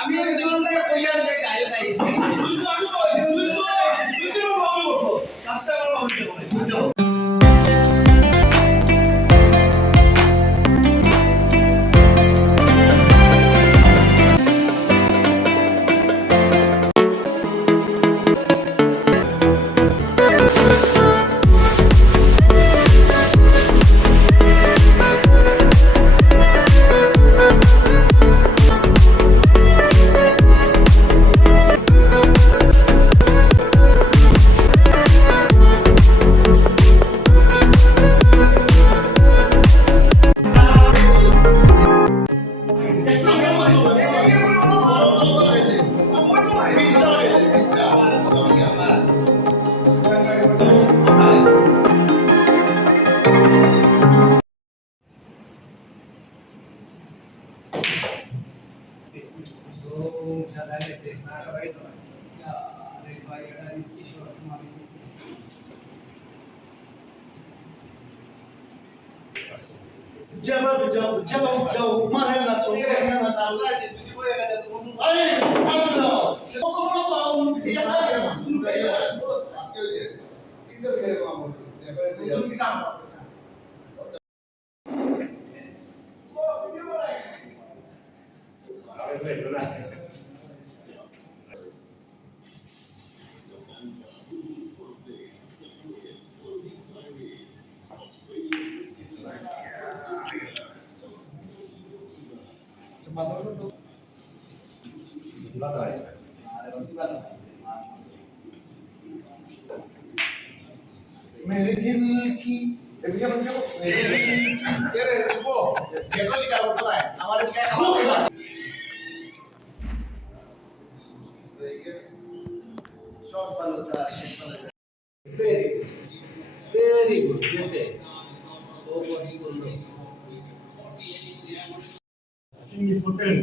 আমি একজনকে কইয়া যে গায়ে পাইছি কাজটা আমার হইতে পারে jauh mana nak coba mana tahu ayo mana मेरे दिल की ये बंदे को मेरे दिल की ये रे सुबह ये तो शिकार होता है हमारे क्या खबर शॉट बॉल होता है वेरी गुड जैसे वो बॉडी बोल दो Ini hotel.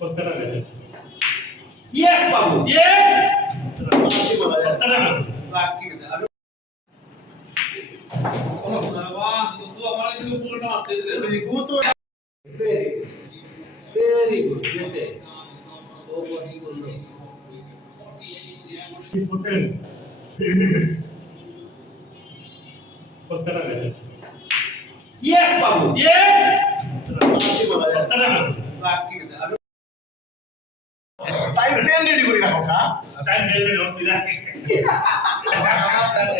Hotel ada. Yes बाबू Yes. pasti bola ya Hotel ada. plastik sih वाह तो हमारा जो पूरा आते थे वो तो वेरी गुड जैसे वो बॉडी बोल दो Ini hotel. Hotel ada. Yes बाबू Yes. pasti bola ya Hotel ada. plastik sih time train ready করি রাখো কা Time dia belum tidak.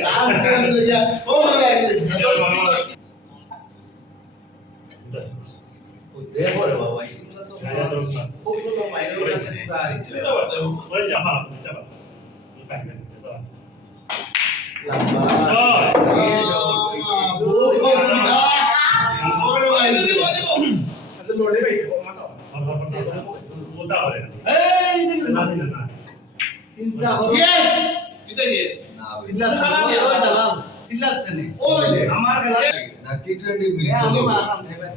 काम कर लिया ओ बोला ও দেখো রে বাবা এটা তো Saya terus. খুব সুন্দর মাইরের কাছে প্রায় Boleh siapa? Siapa? Bukan kan? Salah. बोले भाई अच्छा लोड़े भाई को मत आओ Udah boleh. এই Nanti nanti. চিন্তা করো यस না সিল্লাস করে ওই দালাল সিল্লাস কেন ओले আমার খেলা না টি20 মিস আমি হলো আরাম ভেবে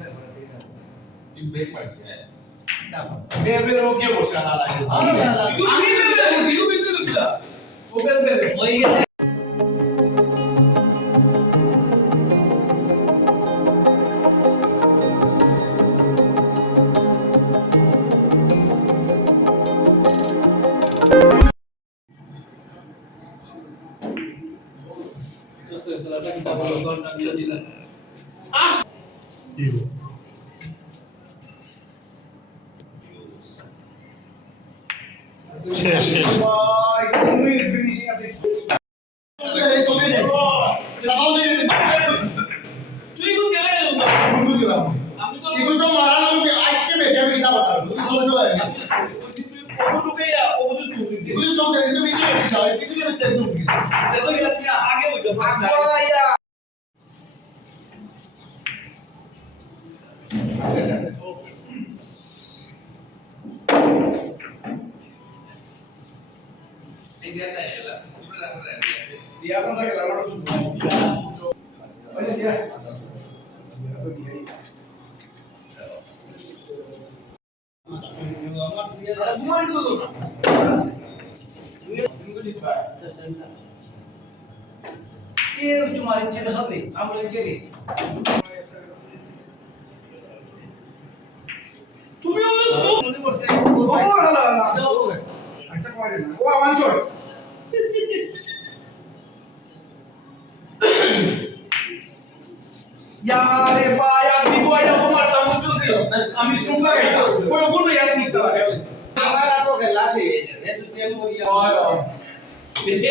টিম ব্রেক মারছে मेरे पे रोके बस आला আমি বের বসি ও বের করে ও বের ওই গেছে Ibu. भाई তুমি ফিনিশিং আছে এই তো ফিনে সাবাও সে তুই কোন গেলে না বন্ধু দিলাম আমি তো ইগো তো মারা না আজকে বেটা আমি কিতা বলতাম তুই বলতো তুই কত ঢুকে ও কত ঢুকে ইগো সব দেখে তো ফিজিক্যাল চাই ফিজিক্যাল স্টেপ ঢুকে দেখো ইয়া আগে বুঝো ফার্স্ট ইয়া dia kan lagi lama harus banyak dia kemarin dulu cuma cerita satu ni, kamu lagi ceri. তুমি আমাকে মনে করতে ও হলো দাও আচ্ছা করে না ও ওয়ান শট यारे पाया दिवाया को मारता मुझे दियो আমি স্ট্রোক লাগাইতা ওই ওগুলো ইয়াস নিতে লাগে আমার তো খেলা সে এসে তেল হই গেল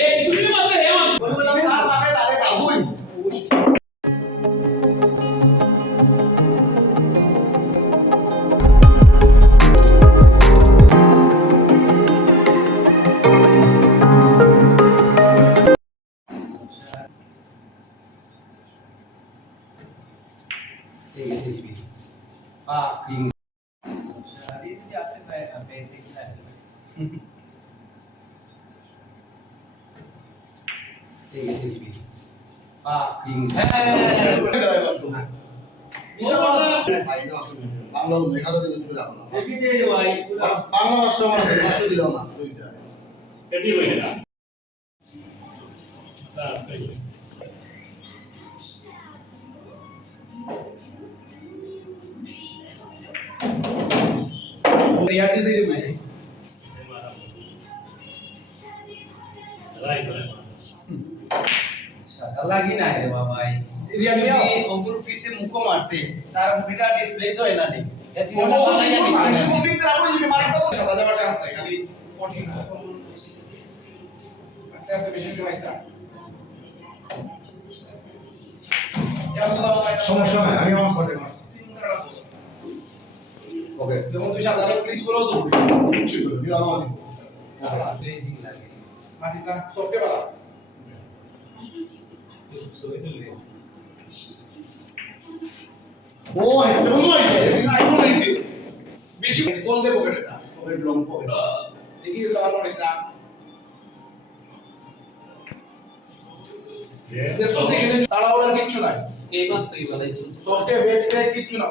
এই তুমি মত হে আমি বললাম আর পাবে তারে কাবুই বাংলা মেঘাদা দিতে তুমি রাখো না বাংলা ভাষা আমার ভাষা দিল না তুই যা এটি হয়ে গেল रियलिटी से पूछे lagi na ya babai reality ogur fise muko marte tar bita display hoy na ni jadi वो mana उसी bahaya को ni मानसिक मुक्ति तेरा कोई बीमारी से तो ज्यादा जावर चांस है खाली 14 আস্তে আস্তে বেশি করে মাইসা সমস্যা নাই আমি অন করে মারছি ওকে যেমন তুই সাদা প্লিজ করো তো কিছু করো দিও আমাকে tracing lagi মাতিস না সফটওয়্যার वाला so itu le ও একদম নয় আইফোন নেই বেশি কল দেবো এটা ওকে লং পকেট দেখি দাঁড়ানো হইছে না দেখো দেখেন তাড়াহুড়ার কিচ্ছু নাই এই মাত্রই বলাইছো সফটওয়্যার ওয়েবসাইট কিচ্ছু না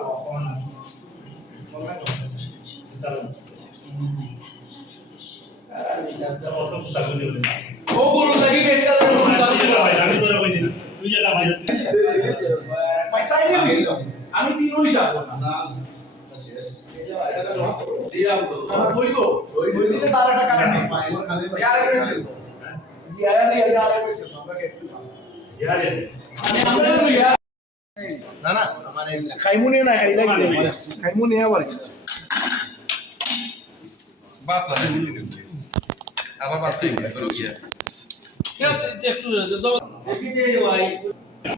ও গুরু লাগি বেশ কাজ আমি তোরা বলছি না তুই যেটা ভাই পয়সা নিয়ে আমি তিন পয়সা না dia bro আমরা ধইব ওই দিনে তার একটা কারণ নেই ইয়ার করেছে ইয়ার নেই ইয়ার করেছে আমরা কেসে यार यार মানে আমরা ইয়ার না না আমার খাইমুনি না খাইলা খাইমুনি আবার Bapak ada dulu nih. Apa pasti ya kalau dia? Kita texture, itu, itu, itu,